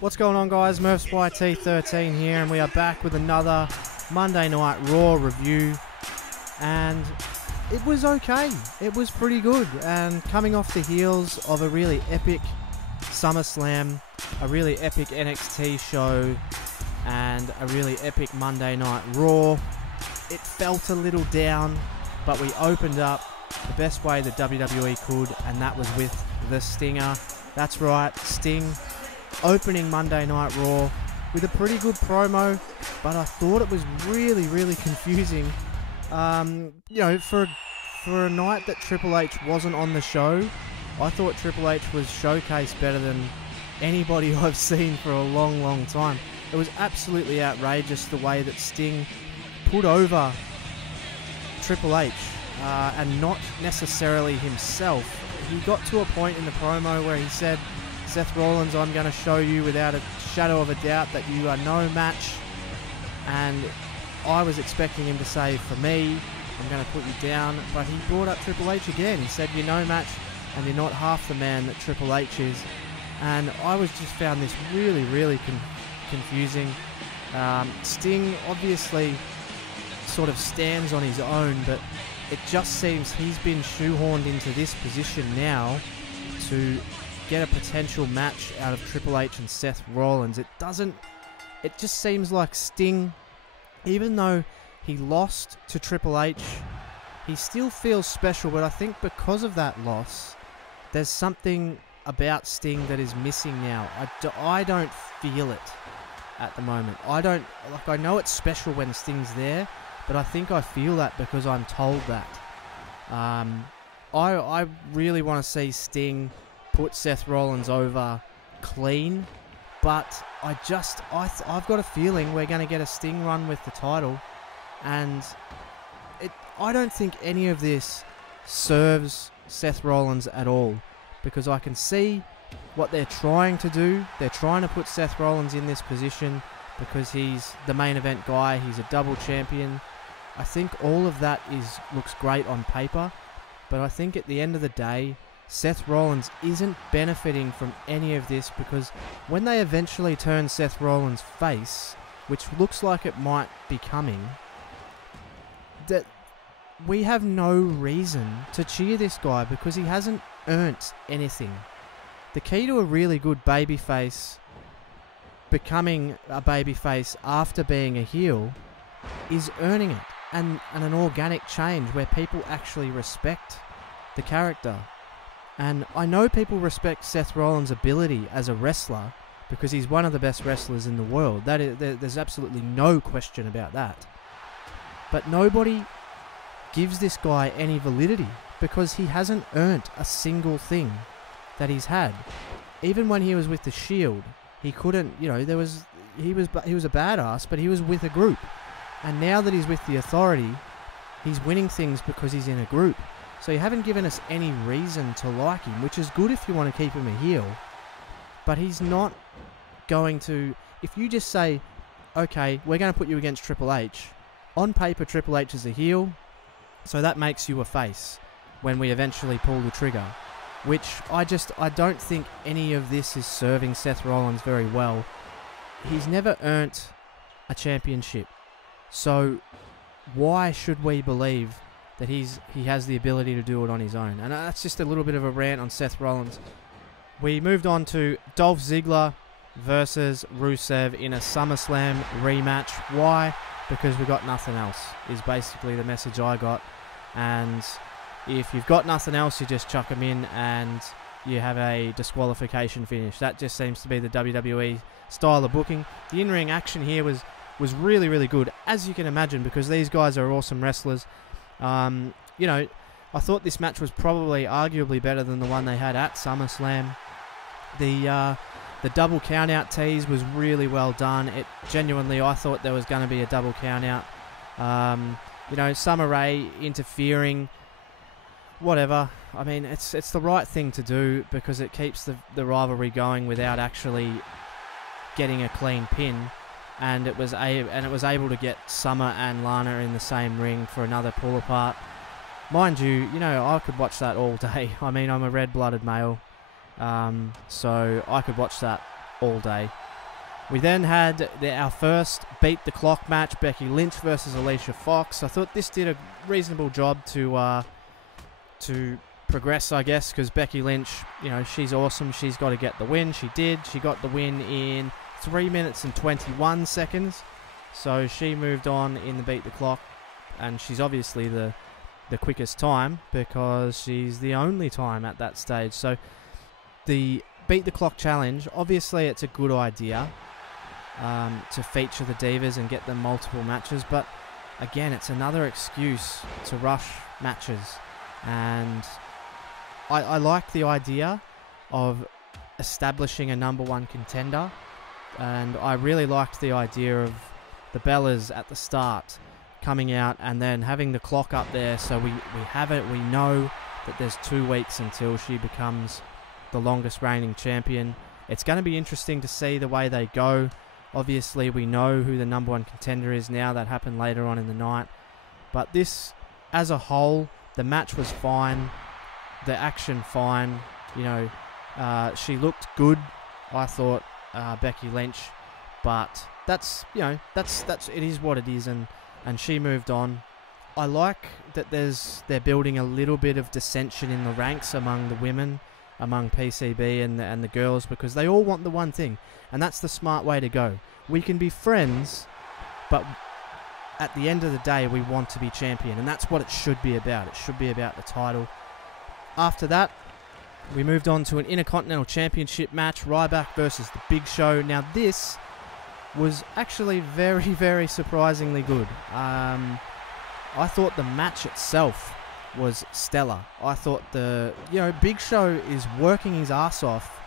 What's going on, guys? Murph's YT13 here, and we are back with another Monday Night Raw review. And it was okay. It was pretty good. And coming off the heels of a really epic SummerSlam, a really epic NXT show, and a really epic Monday Night Raw, it felt a little down, but we opened up the best way the WWE could, and that was with the Stinger. That's right, Sting opening Monday Night Raw with a pretty good promo, but I thought it was really confusing. You know, for a night that Triple H wasn't on the show, I thought Triple H was showcased better than anybody I've seen for a long time. It was absolutely outrageous the way that Sting put over Triple H, and not necessarily himself. He got to a point in the promo where he said, "Seth Rollins, I'm going to show you without a shadow of a doubt that you are no match." And I was expecting him to say, "For me, I'm going to put you down." But he brought up Triple H again. He said, "You're no match and you're not half the man that Triple H is." And I just found this really confusing. Sting obviously sort of stands on his own, but it just seems he's been shoehorned into this position now to get a potential match out of Triple H and Seth Rollins. It just seems like Sting, even though he lost to Triple H, he still feels special, but I think because of that loss, there's something about Sting that is missing now. I don't feel it at the moment. I know it's special when Sting's there, but I think I feel that because I'm told that. I really want to see Sting put Seth Rollins over clean, but I've got a feeling we're going to get a Sting run with the title, and I don't think any of this serves Seth Rollins at all, because I can see what they're trying to do. They're trying to put Seth Rollins in this position because he's the main event guy, he's a double champion. I think all of that looks great on paper, but I think at the end of the day, Seth Rollins isn't benefiting from any of this, because when they eventually turn Seth Rollins face, which looks like it might be coming, that we have no reason to cheer this guy because he hasn't earned anything. The key to a really good babyface becoming a babyface after being a heel is earning it, and an organic change where people actually respect the character. And I know people respect Seth Rollins' ability as a wrestler because he's one of the best wrestlers in the world. There's absolutely no question about that. But nobody gives this guy any validity because he hasn't earned a single thing that he's had. Even when he was with the Shield, he couldn't, you know, he was a badass, but he was with a group. And now that he's with the Authority, he's winning things because he's in a group. So you haven't given us any reason to like him, which is good if you want to keep him a heel. But he's not going to... If you just say, okay, we're going to put you against Triple H, on paper Triple H is a heel, so that makes you a face when we eventually pull the trigger. Which I don't think any of this is serving Seth Rollins very well. He's never earned a championship. So why should we believe that he has the ability to do it on his own? And that's just a little bit of a rant on Seth Rollins. We moved on to Dolph Ziggler versus Rusev in a SummerSlam rematch. Why? Because we got nothing else, is basically the message I got. And if you've got nothing else, you just chuck them in and you have a disqualification finish. That just seems to be the WWE style of booking. The in-ring action here was really good, as you can imagine, because these guys are awesome wrestlers. You know, I thought this match was probably arguably better than the one they had at SummerSlam. The double count-out tease was really well done. It genuinely, I thought there was going to be a double count-out. You know, Summer Rae interfering, whatever. I mean, it's the right thing to do because it keeps the rivalry going without actually getting a clean pin. And it was able to get Summer and Lana in the same ring for another pull apart. Mind you, I could watch that all day. I mean, I'm a red-blooded male, so I could watch that all day. We then had our first beat the clock match, Becky Lynch versus Alicia Fox. I thought this did a reasonable job to progress, I guess, because Becky Lynch, you know, she's awesome. She's got to get the win. She did. She got the win in 3 minutes and 21 seconds. So she moved on in the beat the clock, and she's obviously the quickest time because she's the only time at that stage. So the beat the clock challenge, obviously it's a good idea to feature the divas and get them multiple matches, but again, it's another excuse to rush matches. And I like the idea of establishing a #1 contender, and I really liked the idea of the Bellas at the start coming out and then having the clock up there, so we have it. We know that there's 2 weeks until she becomes the longest reigning champion. It's going to be interesting to see the way they go. Obviously, we know who the #1 contender is now. That happened later on in the night. But this, as a whole, the match was fine. The action fine. You know, she looked good, I thought, Becky Lynch. But that's, you know, that's it is what it is, and she moved on. I like that they're building a little bit of dissension in the ranks among the women, among PCB and the girls, because they all want the one thing, and that's the smart way to go. We can be friends, but at the end of the day, we want to be champion, and that's what it should be about. It should be about the title. After that, we moved on to an Intercontinental Championship match, Ryback versus The Big Show. Now this was actually very, very surprisingly good. I thought the match itself was stellar. I thought Big Show is working his ass off,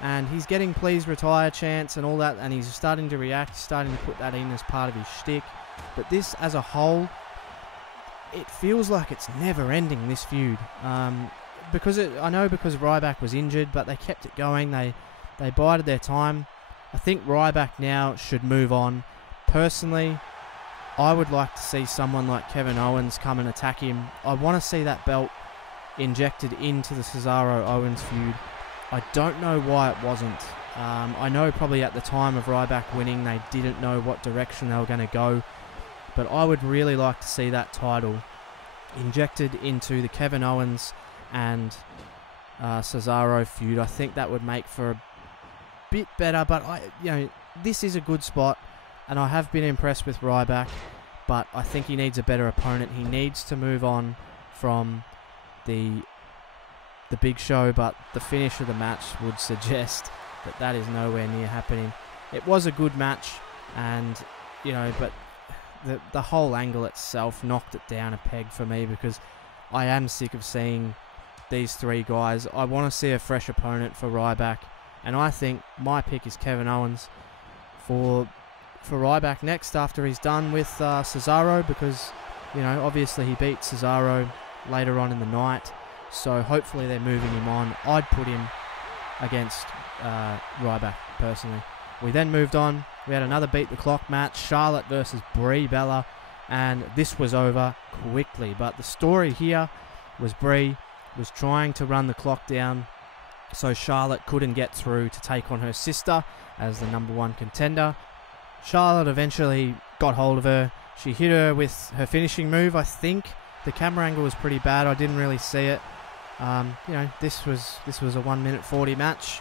and he's getting please retire chants and all that, and he's starting to react, starting to put that in as part of his shtick. But this as a whole, it feels like it's never ending, this feud. Because Ryback was injured, but they kept it going. They bided their time. I think Ryback now should move on. Personally, I would like to see someone like Kevin Owens come and attack him. I want to see that belt injected into the Cesaro-Owens feud. I don't know why it wasn't. I know probably at the time of Ryback winning, they didn't know what direction they were going to go. But I would really like to see that title injected into the Kevin Owens and Cesaro feud. I think that would make for a bit better, but this is a good spot, and I have been impressed with Ryback, but I think he needs a better opponent. He needs to move on from the Big Show, but the finish of the match would suggest that is nowhere near happening. It was a good match, and but the whole angle itself knocked it down a peg for me, because I am sick of seeing these 3 guys. I want to see a fresh opponent for Ryback, and I think my pick is Kevin Owens for Ryback next, after he's done with Cesaro, because obviously he beat Cesaro later on in the night, so hopefully they're moving him on. I'd put him against Ryback personally. We then moved on. We had another beat the clock match, Charlotte versus Brie Bella, and this was over quickly. But the story here was Brie was trying to run the clock down, so Charlotte couldn't get through to take on her sister as the #1 contender. Charlotte eventually got hold of her. She hit her with her finishing move, I think. The camera angle was pretty bad. I didn't really see it. This was a 1 minute 40 match,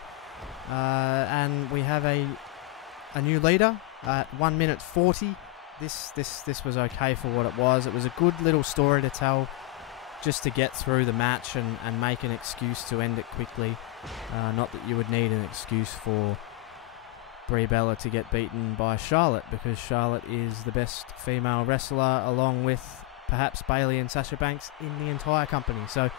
and we have a new leader at 1 minute 40. This was okay for what it was. It was a good little story to tell, just to get through the match and make an excuse to end it quickly. Not that you would need an excuse for Brie Bella to get beaten by Charlotte, because Charlotte is the best female wrestler, along with perhaps Bayley and Sasha Banks, in the entire company. So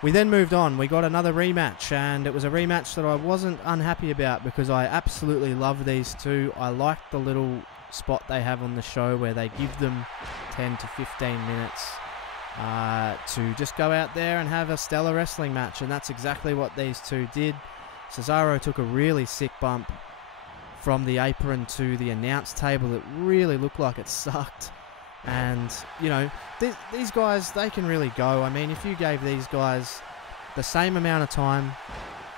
we then moved on. We got another rematch, and it was a rematch that I wasn't unhappy about, because I absolutely love these two. I like the little spot they have on the show where they give them 10 to 15 minutes to just go out there and have a stellar wrestling match, and that's exactly what these two did. Cesaro took a really sick bump from the apron to the announce table. It really looked like it sucked. And, these guys, they can really go. I mean, if you gave these guys the same amount of time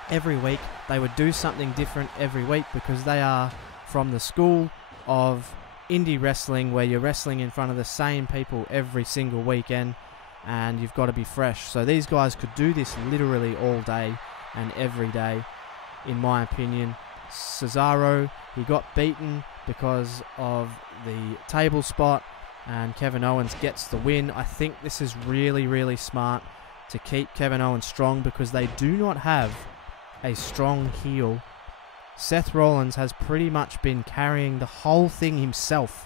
every week, they would do something different every week, because they are from the school of indie wrestling, where you're wrestling in front of the same people every single weekend, and you've got to be fresh. So these guys could do this literally all day and every day, in my opinion. Cesaro, he got beaten because of the table spot, and Kevin Owens gets the win. I think this is really, really smart to keep Kevin Owens strong, because they do not have a strong heel. Seth Rollins has pretty much been carrying the whole thing himself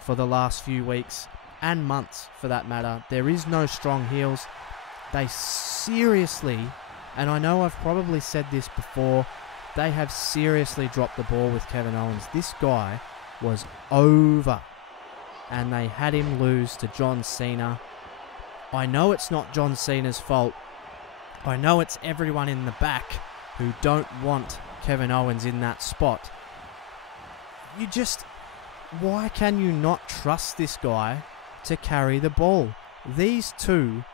for the last few weeks, and months for that matter. There is no strong heels. They seriously, and I know I've probably said this before, they have seriously dropped the ball with Kevin Owens. This guy was over, and they had him lose to John Cena. I know it's not John Cena's fault. I know it's everyone in the back who don't want Kevin Owens in that spot. Why can you not trust this guy to carry the ball? These two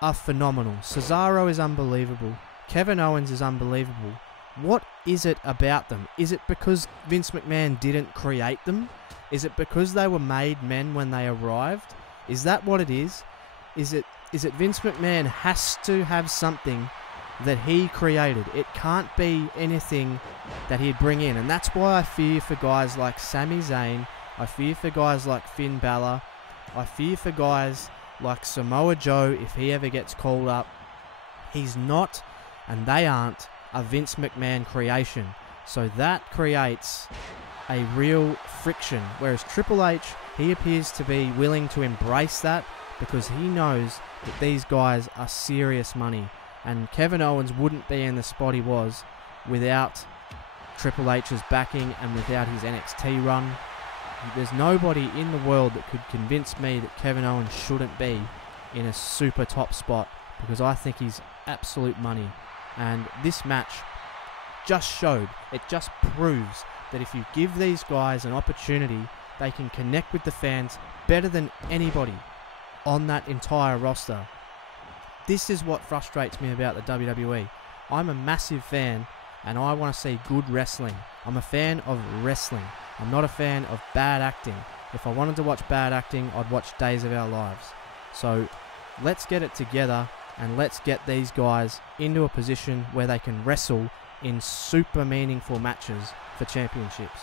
are phenomenal. Cesaro is unbelievable. Kevin Owens is unbelievable. What is it about them? Is it because Vince McMahon didn't create them? Is it because they were made men when they arrived? Is that what it is? Is it Vince McMahon has to have something that he created? It can't be anything that he'd bring in. And that's why I fear for guys like Sami Zayn. I fear for guys like Finn Balor. I fear for guys like Samoa Joe if he ever gets called up. He's not, and they aren't, a Vince McMahon creation. So that creates a real friction. Whereas Triple H, he appears to be willing to embrace that, because he knows that these guys are serious money. And Kevin Owens wouldn't be in the spot he was without Triple H's backing and without his NXT run. There's nobody in the world that could convince me that Kevin Owens shouldn't be in a super top spot, because I think he's absolute money. And this match just showed, it just proves that if you give these guys an opportunity, they can connect with the fans better than anybody on that entire roster. This is what frustrates me about the WWE. I'm a massive fan, and I want to see good wrestling. I'm a fan of wrestling. I'm not a fan of bad acting. If I wanted to watch bad acting, I'd watch Days of Our Lives. So let's get it together, and let's get these guys into a position where they can wrestle in super meaningful matches for championships.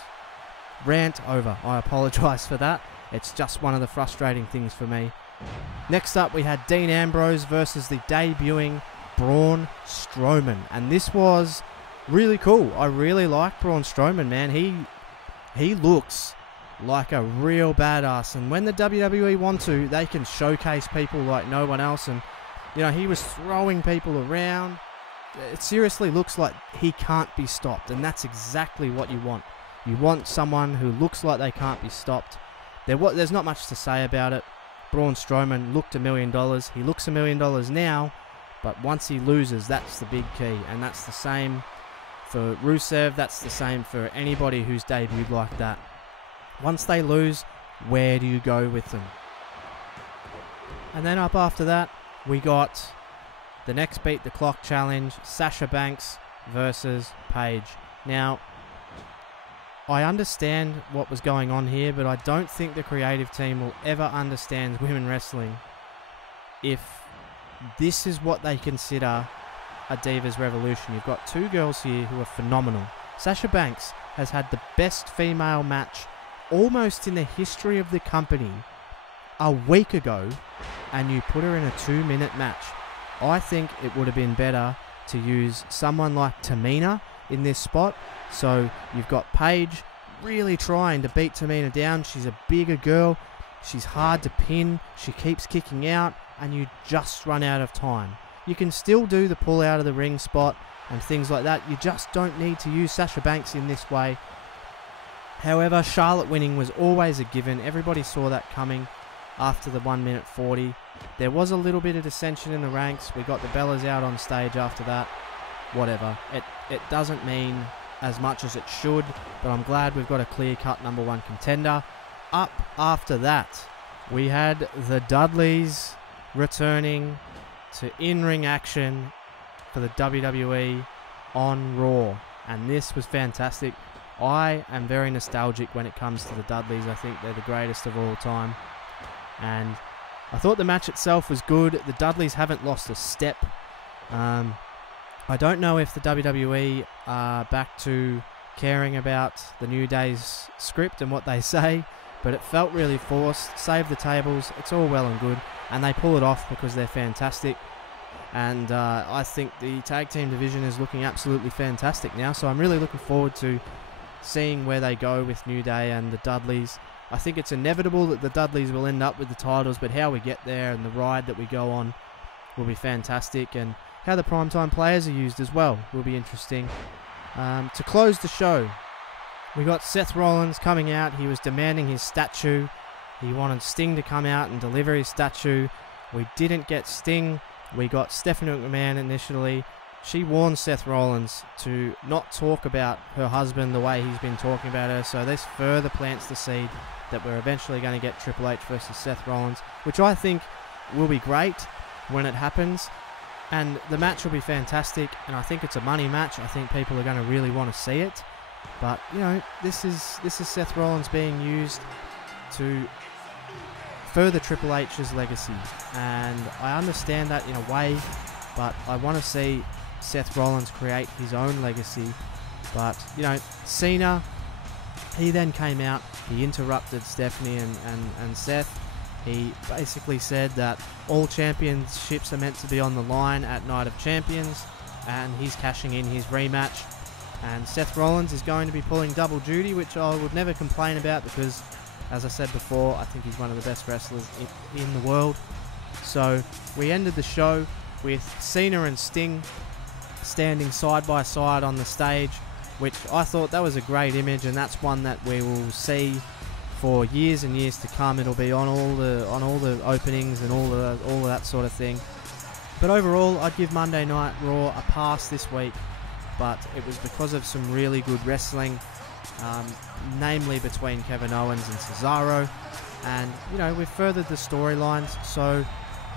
Rant over. I apologise for that. It's just one of the frustrating things for me. Next up, we had Dean Ambrose versus the debuting Braun Strowman. And this was really cool. I really like Braun Strowman, man. He looks like a real badass. And when the WWE want to, they can showcase people like no one else. And, you know, he was throwing people around. It seriously looks like he can't be stopped. And that's exactly what you want. You want someone who looks like they can't be stopped. There's not much to say about it. Braun Strowman looked $1 million. He looks $1 million now, but once he loses, that's the big key. And that's the same for Rusev. That's the same for anybody who's debuted like that. Once they lose, where do you go with them? And then up after that, we got the next Beat the Clock challenge, Sasha Banks versus Paige. Now, I understand what was going on here, but I don't think the creative team will ever understand women wrestling if this is what they consider a Divas Revolution. You've got two girls here who are phenomenal. Sasha Banks has had the best female match almost in the history of the company a week ago, and you put her in a 2-minute match. I think it would have been better to use someone like Tamina in this spot. So you've got Paige really trying to beat Tamina down. She's a bigger girl. She's hard to pin. She keeps kicking out, and you just run out of time. You can still do the pull out of the ring spot and things like that. You just don't need to use Sasha Banks in this way. However, Charlotte winning was always a given. Everybody saw that coming after the 1 minute 40. There was a little bit of dissension in the ranks. We got the Bellas out on stage after that. Whatever. It doesn't mean as much as it should, but I'm glad we've got a clear-cut #1 contender. Up after that, we had the Dudleys returning to in-ring action for the WWE on Raw, and this was fantastic. I am very nostalgic when it comes to the Dudleys. I think they're the greatest of all time. And I thought the match itself was good. The Dudleys haven't lost a step. I don't know if the WWE are back to caring about the New Day's script and what they say, but it felt really forced. Save the tables, it's all well and good, and they pull it off because they're fantastic. And I think the tag team division is looking absolutely fantastic now, so I'm really looking forward to seeing where they go with New Day and the Dudleys. I think it's inevitable that the Dudleys will end up with the titles, but how we get there and the ride that we go on will be fantastic, and how the primetime players are used as well will be interesting. To close the show, we got Seth Rollins coming out. He was demanding his statue. He wanted Sting to come out and deliver his statue. We didn't get Sting. We got Stephanie McMahon initially. She warned Seth Rollins to not talk about her husband the way he's been talking about her, so this further plants the seed that we're eventually going to get Triple H versus Seth Rollins, which I think will be great when it happens. And the match will be fantastic, and I think it's a money match. I think people are going to really want to see it. But, you know, this is Seth Rollins being used to further Triple H's legacy. And I understand that in a way, but I want to see Seth Rollins create his own legacy. But, you know, Cena, he then came out, he interrupted Stephanie and Seth. He basically said that all championships are meant to be on the line at Night of Champions, and he's cashing in his rematch. And Seth Rollins is going to be pulling double duty, which I would never complain about because, as I said before, I think he's one of the best wrestlers in the world. So we ended the show with Cena and Sting standing side by side on the stage, which I thought that was a great image, and that's one that we will see for years and years to come. It'll be on all the openings and all of that sort of thing. But overall, I'd give Monday Night Raw a pass this week, but it was because of some really good wrestling, namely between Kevin Owens and Cesaro, and you know, we've furthered the storylines. So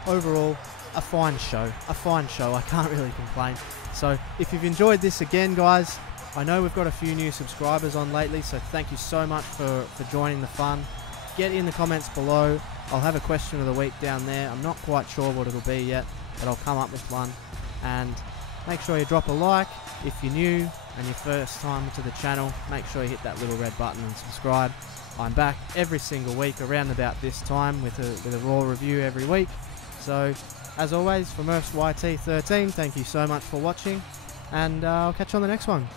overall, a fine show. I can't really complain. So if you've enjoyed this, again guys, I know we've got a few new subscribers on lately, so thank you so much for joining the fun. Get in the comments below. I'll have a question of the week down there. I'm not quite sure what it'll be yet, but I'll come up with one. And make sure you drop a like. If you're new and your first time to the channel, make sure you hit that little red button and subscribe. I'm back every single week around about this time with a Raw review every week. So, as always, from YT13, thank you so much for watching, and I'll catch you on the next one.